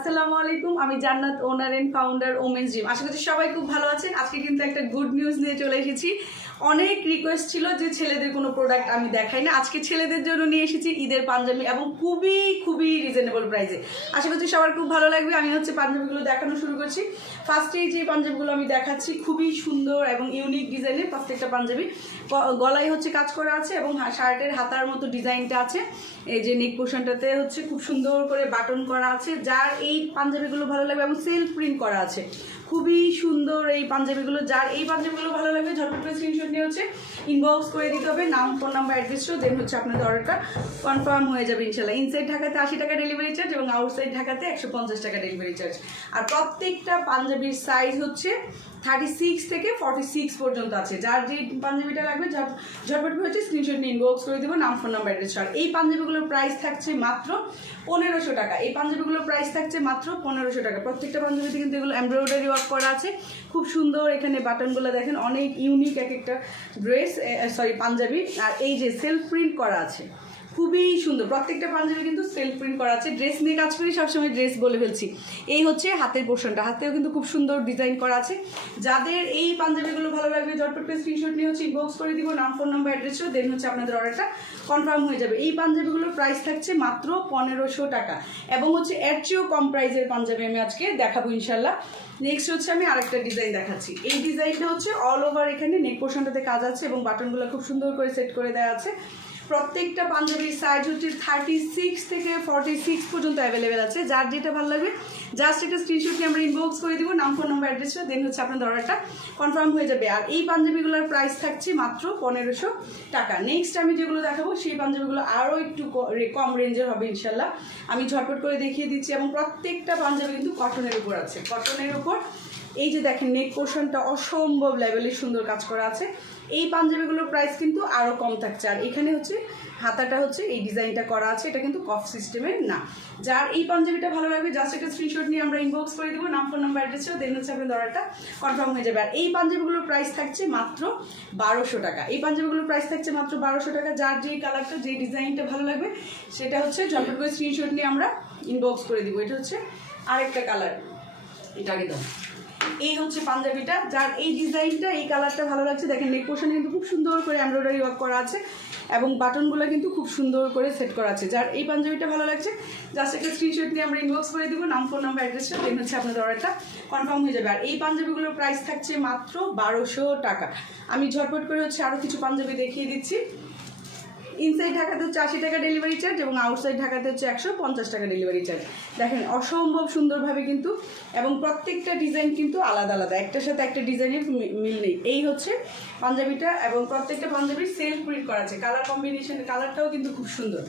আসসালামু আলাইকুম, আমি Jannat, owner and founder women's gym. আশা করছি সবাই খুব ভালো আছেন। আজকে কিন্তু একটা গুড নিউজ নিয়ে চলে এসেছি। অনেক রিকোয়েস্ট ছিল যে ছেলেদের কোনো প্রোডাক্ট আমি দেখাই না, আজকে ছেলেদের জন্য নিয়ে এসেছি ঈদের পাঞ্জাবি এবং খুবই খুবই রিজনেবল প্রাইসে। আশা করছি সবার খুব ভালো লাগবে। আমি পাঞ্জাবিগুলো দেখানো শুরু করছি। ফার্স্টেই যে পাঞ্জাবিগুলো আমি দেখাচ্ছি খুবই সুন্দর এবং ইউনিক ডিজাইনের প্রত্যেকটা পাঞ্জাবি। গলায় কাজ করা আছে এবং শার্টের হাতার মতো ডিজাইনটা আছে। এই যে নেক পোর্শনটাতে খুব সুন্দর করে বাটন করা আছে। যার এই পাঞ্জাবিগুলো ভালো লাগবে এবং সেলফ প্রিন্ট করা আছে, খুবই সুন্দর এই পাঞ্জাবিগুলো। যার এই পাঞ্জাবিগুলো ভালো লাগবে ঝটপট করে স্ক্রিনশট নিয়ে ইনবক্স করে দিতে হবে, নাম, ফোন নাম্বার, অ্যাড্রেসও। দেন আপনাদের অর্ডারটা কনফার্ম হয়ে যাবে ইনশাল্লাহ। ইনসাইড ঢাকাতে 80 টাকা ডেলিভারি চার্জ এবং আউটসাইড ঢাকাতে 150 টাকা ডেলিভারি চার্জ। আর প্রত্যেকটা পাঞ্জাবির সাইজ 36 থেকে 46 পর্যন্ত আছে। যার যে পাঞ্জাবিটা লাগবে ঝটপট করে স্ক্রিনশট নিয়ে ইনবক্স করে দেবো, নাম, ফোন নাম্বার, অ্যাড্রেস। আর এই পাঞ্জাবিগুলোর প্রাইস থাকছে মাত্র 1500 টাকা। এই পাঞ্জাবিগুলোর প্রাইস থাকছে মাত্র 1500 টাকা। প্রত্যেকটা পাঞ্জাবিতে কিন্তু এগুলো এমব্রয়ডারি ওয়ার্ক করা আছে, খুব সুন্দর। এখানে বাটনগুলো দেখেন, অনেক ইউনিক এক একটা পাঞ্জাবি। আর এই যে সেলফ প্রিন্ট করা আছে, খুবই সুন্দর। প্রত্যেকটা পাঞ্জাবি কিন্তু সেলফ প্রিন্ট করা আছে। ড্রেস নিয়ে কাজ করি, সবসময় ড্রেস বলে ফেলছি। এই হাতের পোর্শনটা, হাতেও কিন্তু খুব সুন্দর ডিজাইন করা আছে। যাদের এই পাঞ্জাবিগুলো ভালো লাগবে ঝটপট করে স্ক্রিনশট নিয়ে ইনবক্স করে দিব, নাম, ফোন নাম্বার, অ্যাড্রেসও। দেন আপনাদের অর্ডারটা কনফার্ম হয়ে যাবে। এই পাঞ্জাবিগুলোর প্রাইস থাকছে মাত্র 1500 টাকা এবং এর চেয়েও কম প্রাইসের পাঞ্জাবি আমি আজকে দেখাবো ইনশাল্লাহ। নেক্সট আমি আরেকটা ডিজাইন দেখাচ্ছি। এই ডিজাইনটা অল ওভার এখানে নেক পোর্শনটাতে কাজ আছে এবং বাটনগুলো খুব সুন্দর করে সেট করে দেওয়া আছে। প্রত্যেকটা পাঞ্জাবির সাইজ 36 থেকে 46 পর্যন্ত অ্যাভেলেবেল আছে। যার যেটা ভালো লাগবে জাস্ট একটা স্ক্রিনশট নিয়ে আমরা ইনবক্স করে দিব, নাম, ফোন নাম্বার, অ্যাড্রেসটা। দেন আপনাদের অর্ডারটা কনফার্ম হয়ে যাবে। আর এই পাঞ্জাবিগুলোর প্রাইস থাকছে মাত্র 1500 টাকা। নেক্সট আমি যেগুলো দেখাবো সেই পাঞ্জাবিগুলো আরও একটু কম রেঞ্জের হবে ইনশাল্লাহ। আমি ঝটপট করে দেখিয়ে দিচ্ছি। এবং প্রত্যেকটা পাঞ্জাবি কিন্তু কটনের উপর আছে। কটনের উপর এই যে দেখেন নেক পোর্শনটা অসম্ভব লেভেলের সুন্দর কাজ করা আছে। এই পাঞ্জাবিগুলোর প্রাইস কিন্তু আরও কম থাকছে। আর এখানে হাতাটা এই ডিজাইনটা করা আছে, এটা কিন্তু কফ সিস্টেমের না। যার এই পাঞ্জাবিটা ভালো লাগবে জাস্ট একটা স্ক্রিনশট নিয়ে আমরা ইনবক্স করে দেবো, নাম, ফোন নাম্বার, অ্যাড্রেসও। দেন আপনাদের অর্ডারটা কনফার্ম হয়ে যাবে। আর এই পাঞ্জাবিগুলোর প্রাইস থাকছে মাত্র 1200 টাকা। এই পাঞ্জাবিগুলোর প্রাইস থাকছে মাত্র 1200 টাকা। যার যেই কালারটা, যেই ডিজাইনটা ভালো লাগবে সেটা ঝটপট করে স্ক্রিনশট নিয়ে আমরা ইনবক্স করে দিব। এটা আরেকটা কালার, এটা আগে দাও। এই পাঞ্জাবিটা, যার এই ডিজাইনটা, এই কালারটা ভালো লাগছে। দেখেন নেক পোর্শনে কিন্তু খুব সুন্দর করে এমব্রয়ডারি ওয়ার্ক করা আছে এবং বাটনগুলো কিন্তু খুব সুন্দর করে সেট করা আছে। যার এই পাঞ্জাবিটা ভালো লাগছে জাস্ট একটা স্ক্রিনশট নিয়ে আমরা ইনবক্স করে দিব, নাম, ফোন নাম্বার, অ্যাড্রেসটা। দেন আপনাদের অর্ডারটা কনফার্ম হয়ে যাবে। আর এই পাঞ্জাবিগুলোর প্রাইস থাকছে মাত্র 1200 টাকা। আমি ঝটপট করে আরও কিছু পাঞ্জাবি দেখিয়ে দিচ্ছি। ইনসাইড ঢাকাতে 80 টাকা ডেলিভারি চার্জ এবং আউটসাইড ঢাকাতে 150 টাকা ডেলিভারি চার্জ। দেখেন অসম্ভব সুন্দরভাবে কিন্তু, এবং প্রত্যেকটা ডিজাইন কিন্তু আলাদা আলাদা, একটার সাথে একটা ডিজাইনের মিল নেই। এই পাঞ্জাবিটা এবং প্রত্যেকটা পাঞ্জাবির সেলফ প্রিন্ট করা আছে। কালার কম্বিনেশন, কালারটাও কিন্তু খুব সুন্দর।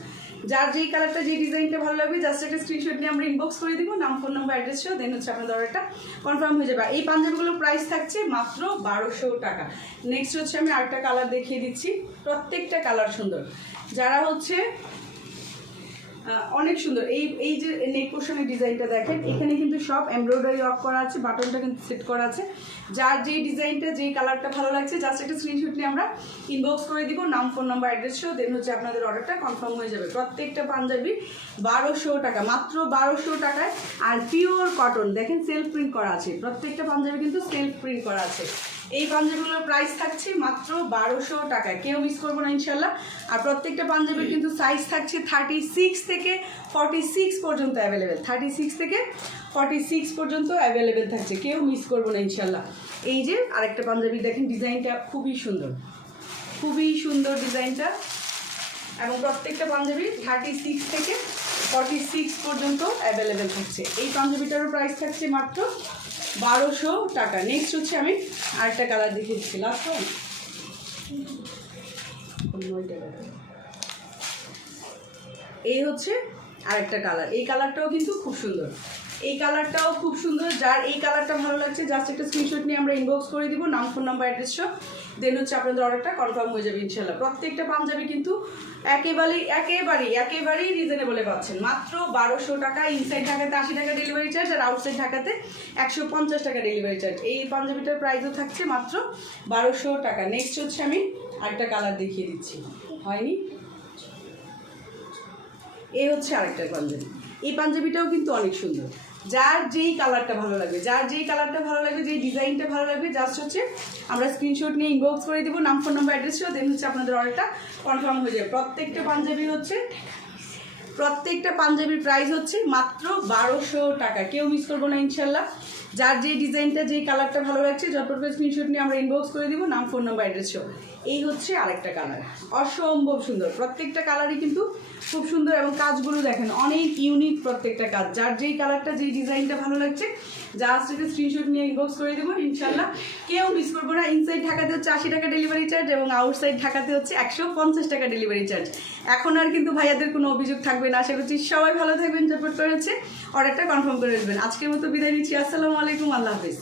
যার যেই কালারটা, যেই ডিজাইনটা ভালো লাগবে জাস্ট একটা স্ক্রিনশট নিয়ে আমরা ইনবক্স করে দিব, নাম, ফোন নাম্বার, অ্যাড্রেসও। দেন আপনাদের অর্ডারটা কনফার্ম হয়ে যাবে। এই পাঞ্জাবিগুলোর প্রাইস থাকছে মাত্র 1200 টাকা। নেক্সট আমি আরেকটা কালার দেখিয়ে দিচ্ছি। প্রত্যেকটা কালার সুন্দর। যারা অনেক সুন্দর। এই যে নেক পোর্শনের ডিজাইনটা দেখেন, এখানে কিন্তু সব এমব্রয়ডারি ওয়ার্ক করা আছে, বাটনটা কিন্তু সেট করা আছে। যার যেই ডিজাইনটা, যেই কালারটা ভালো লাগছে জাস্ট একটা স্ক্রিনশট নিয়ে আমরা ইনবক্স করে দিব, নাম, ফোন নাম্বার, অ্যাড্রেসও। দেন আপনাদের অর্ডারটা কনফার্ম হয়ে যাবে। প্রত্যেকটা পাঞ্জাবি 1200 টাকা, মাত্র 1200 টাকায়। আর পিওর কটন, দেখেন সেলফ প্রিন্ট করা আছে। প্রত্যেকটা পাঞ্জাবি কিন্তু সেলফ প্রিন্ট করা আছে। এই পাঞ্জাবিগুলোর প্রাইস থাকছে মাত্র 1200 টাকায়। কেউ মিস করবো না ইনশাল্লাহ। আর প্রত্যেকটা পাঞ্জাবির কিন্তু সাইজ থাকছে 36 থেকে 46 পর্যন্ত অ্যাভেলেবেল। 36 থেকে 46 পর্যন্ত অ্যাভেলেবেল থাকছে, কেউ মিস করবো না ইনশাল্লাহ। এই যে আরেকটা পাঞ্জাবি দেখেন, ডিজাইনটা খুবই সুন্দর, খুবই সুন্দর ডিজাইনটা। এবং প্রত্যেকটা পাঞ্জাবি 36 থেকে 46 পর্যন্ত অ্যাভেলেবেল থাকছে। এই পাঞ্জাবিটারও প্রাইস থাকছে মাত্র 1200 টাকা। নেক্সট আমি আরেকটা কালার দেখিয়ে দিচ্ছি, লাস্ট এই আরেকটা কালার। এই কালারটাও কিন্তু খুব সুন্দর, এই কালারটাও খুব সুন্দর। যার এই কালারটা ভালো লাগছে জাস্ট একটা স্ক্রিনশট নিয়ে আমরা ইনবক্স করে দিব, নাম, ফোন নাম্বার, অ্যাড্রেস সব। দেন আপনাদের অর্ডারটা কনফার্ম হয়ে যাবে ইনশাল্লাহ। প্রত্যেকটা পাঞ্জাবি কিন্তু একেবারেই রিজনেবলে পাচ্ছেন, মাত্র 1200 টাকা। ইনসাইড ঢাকাতে 80 টাকা ডেলিভারি চার্জ আর আউটসাইড ঢাকাতে 150 টাকা ডেলিভারি চার্জ। এই পাঞ্জাবিটার প্রাইসও থাকছে মাত্র 1200 টাকা। নেক্সট আমি আরেকটা কালার দেখিয়ে দিচ্ছি, হয়নি? এই আরেকটা পাঞ্জাবি। এই পাঞ্জাবিটাও কিন্তু অনেক সুন্দর। যার যেই কালারটা ভালো লাগবে, যেই ডিজাইনটা ভালো লাগবে, জাস্ট হচ্ছে আমরা স্ক্রিনশট নিয়ে ইনবক্স করে দিব, নাম, ফোন নাম্বার, অ্যাড্রেস, দেন হচ্ছে আপনাদের অর্ডারটা কনফার্ম হয়ে যাবে। প্রত্যেকটা পাঞ্জাবির প্রাইস হচ্ছে মাত্র 1200 টাকা। কেউ মিস করবো না ইনশাল্লাহ। যার যেই ডিজাইনটা, যেই কালারটা ভালো লাগছে, ঝটপট করে স্ক্রিনশট নিয়ে আমরা ইনবক্স করে দিব, নাম, ফোন নাম্বার, অ্যাড্রেস। এই হচ্ছে আরেকটা কালার, অসম্ভব সুন্দর। প্রত্যেকটা কালারই কিন্তু খুব সুন্দর এবং কাজগুলো দেখেন অনেক ইউনিক প্রত্যেকটা কাজ। যার যেই কালারটা, যেই ডিজাইনটা ভালো লাগছে, জাস্ট একটা স্ক্রিনশট নিয়ে ইনবক্স করে দেবো ইনশাল্লাহ। কেউ মিস করবো না। ইনসাইড ঢাকাতে হচ্ছে 80 টাকা ডেলিভারি চার্জ এবং আউটসাইড ঢাকাতে হচ্ছে 150 টাকা ডেলিভারি চার্জ। এখন আর কিন্তু ভাইয়াদের কোনো অভিযোগ থাকবে না। আশা করছি সবাই ভালো থাকবেন, ঝটপট করে হচ্ছে অর্ডারটা কনফার্ম করে দেবেন। আজকের মতো বিদায় নিচ্ছি। আসসালামু আলাইকুম, আল্লাহ হাফিজ।